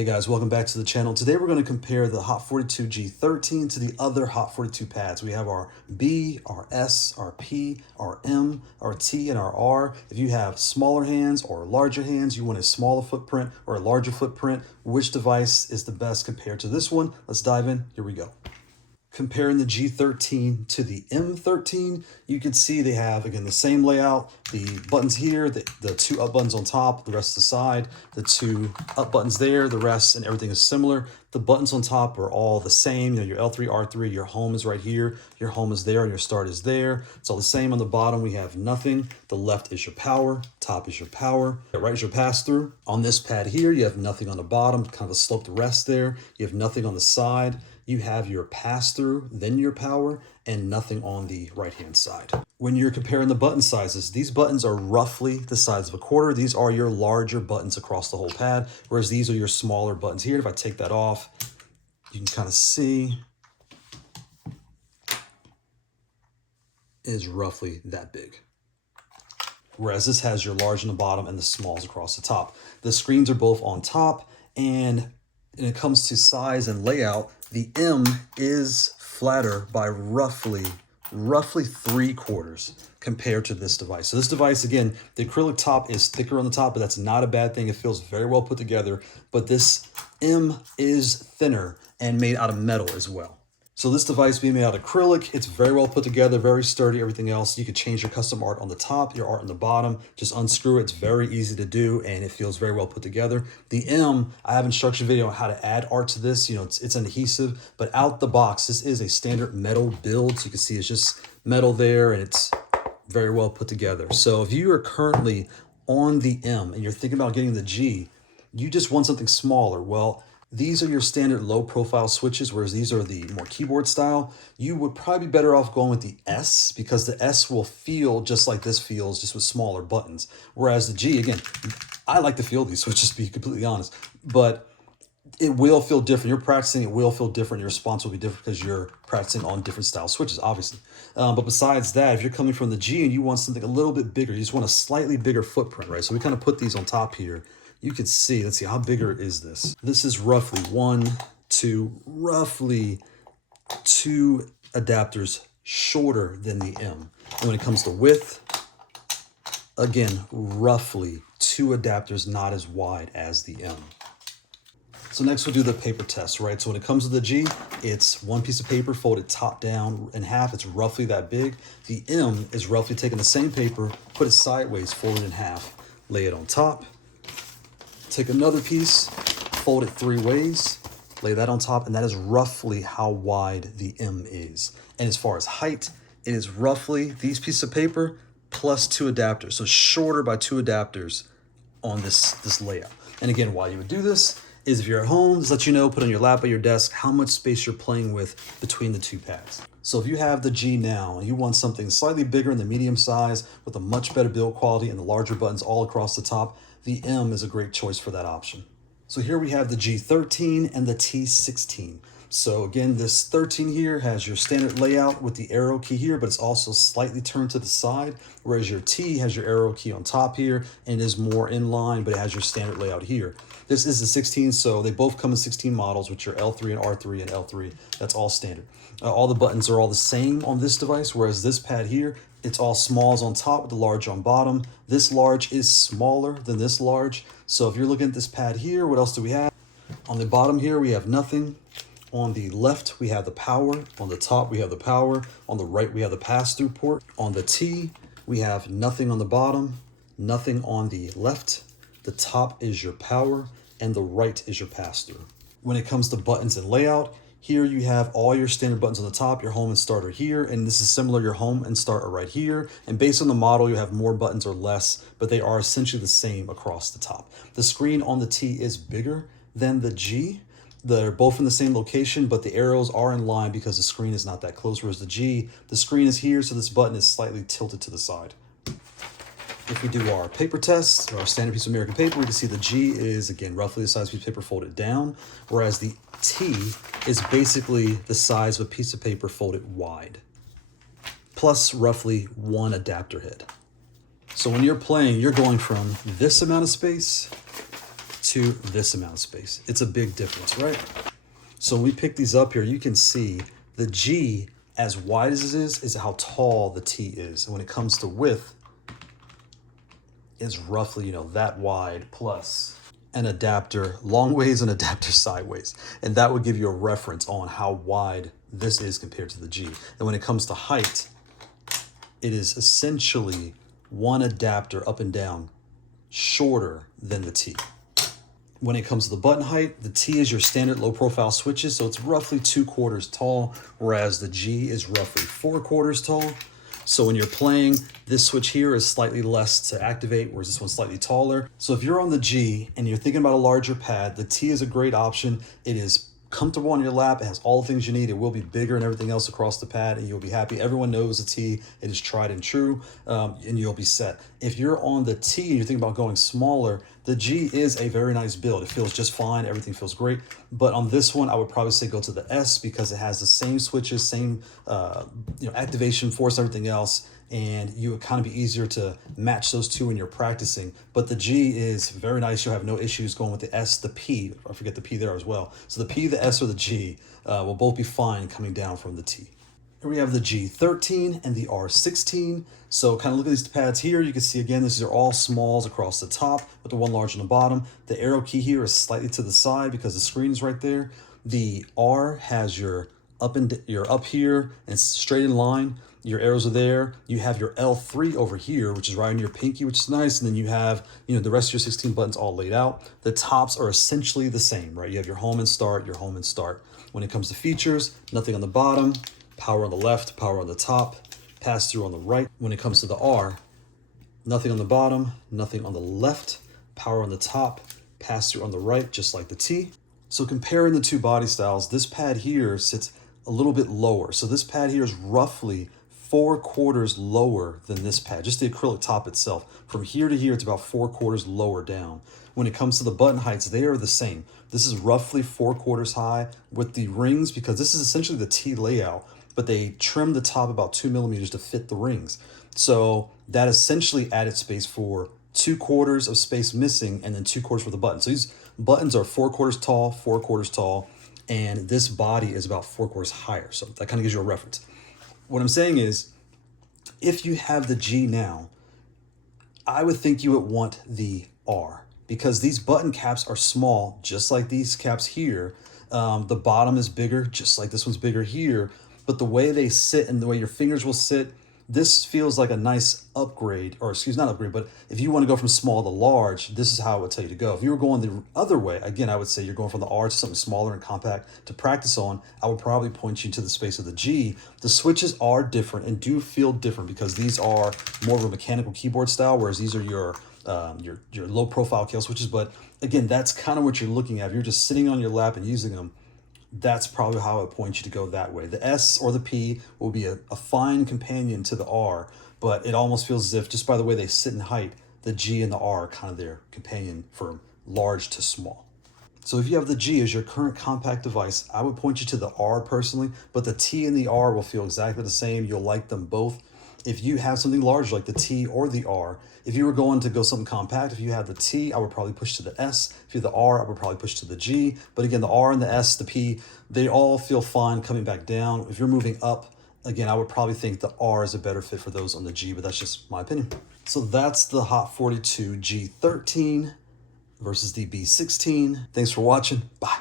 Hey guys, welcome back to the channel. Today we're going to compare the Haute42 G13 to the other Haute42 pads. We have our B, our S, our P, our M, our T, and our R. If you have smaller hands or larger hands, you want a smaller footprint or a larger footprint, which device is the best compared to this one? Let's dive in. Here we go. Comparing the G13 to the M13, you can see they have, again, the same layout. The buttons here, the two up buttons on top, the rest of the side, the two up buttons there, the rest, and everything is similar. The buttons on top are all the same. You know, your L3, R3, your home is right here, your home is there, and your start is there. It's all the same. On the bottom, we have nothing. The left is your power, top is your power, the right is your pass-through. On this pad here, you have nothing on the bottom, kind of a sloped rest there. You have nothing on the side. You have your pass-through, then your power, and nothing on the right-hand side. When you're comparing the button sizes, these buttons are roughly the size of a quarter. These are your larger buttons across the whole pad, whereas these are your smaller buttons here. If I take that off, you can kind of see it is roughly that big. Whereas this has your large on the bottom and the smalls across the top. The screens are both on top, and when it comes to size and layout, the M is flatter by roughly 3/4 compared to this device. So this device, again, the acrylic top is thicker on the top, but that's not a bad thing. It feels very well put together, but this M is thinner and made out of metal as well. So this device being made out of acrylic, it's very well put together, very sturdy, everything else. You could change your custom art on the top, your art on the bottom, just unscrew it. It's very easy to do, and it feels very well put together. The M, I have an instruction video on how to add art to this. You know, it's an adhesive, but out the box, this is a standard metal build. So you can see it's just metal there, and it's very well put together. So if you are currently on the M and you're thinking about getting the G, you just want something smaller. Well, these are your standard low profile switches, whereas these are the more keyboard style. You would probably be better off going with the S, because the S will feel just like this feels, just with smaller buttons. Whereas the G, again, I like to feel these switches, to be completely honest, but it will feel different. You're practicing, it will feel different. Your response will be different because you're practicing on different style switches, obviously. But besides that, if you're coming from the G and you want something a little bit bigger, you just want a slightly bigger footprint, right? So we kind of put these on top here. You can see, let's see, how bigger is this? This is roughly roughly two adapters shorter than the M. And when it comes to width, again, roughly two adapters not as wide as the M. So next we'll do the paper test, right? So when it comes to the G, it's one piece of paper folded top down in half. It's roughly that big. The M is roughly taking the same paper, put it sideways, fold it in half, lay it on top. Take another piece, fold it 3 ways, lay that on top, and that is roughly how wide the M is. And as far as height, it is roughly these pieces of paper plus 2 adapters. So shorter by 2 adapters on this layout. And again, why you would do this is if you're at home, just let you know, put on your lap or your desk, how much space you're playing with between the 2 pads. So if you have the G now and you want something slightly bigger in the medium size with a much better build quality and the larger buttons all across the top, the M is a great choice for that option. So here we have the G13 and the T16. So again, this 13 here has your standard layout with the arrow key here, but it's also slightly turned to the side, whereas your T has your arrow key on top here and is more in line, but it has your standard layout here. This is the 16, so they both come in 16 models, which are L3 and R3 and L3. That's all standard. All the buttons are all the same on this device, whereas this pad here, it's all smalls on top with the large on bottom. This large is smaller than this large. So if you're looking at this pad here, what else do we have? On the bottom here, we have nothing. On the left, we have the power. On the top, we have the power. On the right, we have the pass-through port. On the T, we have nothing on the bottom, nothing on the left. The top is your power, and the right is your pass-through. When it comes to buttons and layout, here you have all your standard buttons on the top, your home and start are here, and this is similar, your home and start are right here. And based on the model, you have more buttons or less, but they are essentially the same across the top. The screen on the T is bigger than the G. They're both in the same location, but the arrows are in line because the screen is not that close, whereas the G, the screen is here, so this button is slightly tilted to the side. If we do our paper test, or our standard piece of American paper, we can see the G is, again, roughly the size of a piece of paper folded down, whereas the T is basically the size of a piece of paper folded wide, plus roughly 1 adapter head. So when you're playing, you're going from this amount of space to this amount of space. It's a big difference, right? So when we pick these up here, you can see the G, as wide as it is how tall the T is. And when it comes to width, is roughly, you know, that wide plus an adapter long ways and adapter sideways. And that would give you a reference on how wide this is compared to the G. And when it comes to height, it is essentially one adapter up and down shorter than the T. When it comes to the button height, the T is your standard low profile switches, so it's roughly 2/4 tall, whereas the G is roughly 4/4 tall. So when you're playing, this switch here is slightly less to activate, whereas this one's slightly taller. So if you're on the G and you're thinking about a larger pad, the T is a great option. It is comfortable on your lap. It has all the things you need. It will be bigger and everything else across the pad, and you'll be happy. Everyone knows the T. It is tried and true, and you'll be set. If you're on the T and you're thinking about going smaller, the G is a very nice build. It feels just fine. Everything feels great. But on this one, I would probably say go to the S because it has the same switches, same activation force, everything else. And you would kind of be easier to match those two when you're practicing. But the G is very nice. You'll have no issues going with the S, the P. I forget the P there as well. So the P, the S, or the G will both be fine coming down from the T. Here we have the G13 and the R16. So kind of look at these pads here. You can see again, these are all smalls across the top with the one large on the bottom. The arrow key here is slightly to the side because the screen is right there. The R has your up here and it's straight in line. Your arrows are there. You have your L3 over here, which is right on your pinky, which is nice. And then you have, the rest of your 16 buttons all laid out. The tops are essentially the same, right? You have your home and start, your home and start. When it comes to features, nothing on the bottom, power on the left, power on the top, pass through on the right. When it comes to the R, nothing on the bottom, nothing on the left, power on the top, pass through on the right, just like the T. So comparing the two body styles, this pad here sits a little bit lower. So this pad here is roughly 4/4 lower than this pad, just the acrylic top itself. From here to here, it's about 4/4 lower down. When it comes to the button heights, they are the same. This is roughly 4/4 high with the rings, because this is essentially the T layout, but they trimmed the top about 2 millimeters to fit the rings. So that essentially added space for 2/4 of space missing and then 2/4 for the button. So these buttons are 4/4 tall, 4/4 tall, and this body is about 4/4 higher. So that kind of gives you a reference. What I'm saying is, if you have the G now, I would think you would want the R, because these button caps are small, just like these caps here. The bottom is bigger, just like this one's bigger here. But the way they sit and the way your fingers will sit, this feels like a nice upgrade, or excuse, not upgrade, but if you want to go from small to large, this is how I would tell you to go. If you were going the other way, again, I would say you're going from the R to something smaller and compact to practice on. I would probably point you to the space of the G. The switches are different and do feel different because these are more of a mechanical keyboard style, whereas these are your low profile Kailh switches. But again, that's kind of what you're looking at. If you're just sitting on your lap and using them, that's probably how I would point you to go that way. The S or the P will be a fine companion to the R, but it almost feels as if, just by the way they sit in height, the G and the R are kind of their companion from large to small. So if you have the G as your current compact device, I would point you to the R personally, but the T and the R will feel exactly the same. You'll like them both. If you have something large like the T or the R, if you were going to go something compact, if you have the T, I would probably push to the S. If you have the R, I would probably push to the G. But again, the R and the S, the P, they all feel fine coming back down. If you're moving up, again, I would probably think the R is a better fit for those on the G, but that's just my opinion. So that's the Haute42 G13 versus the B16. Thanks for watching. Bye.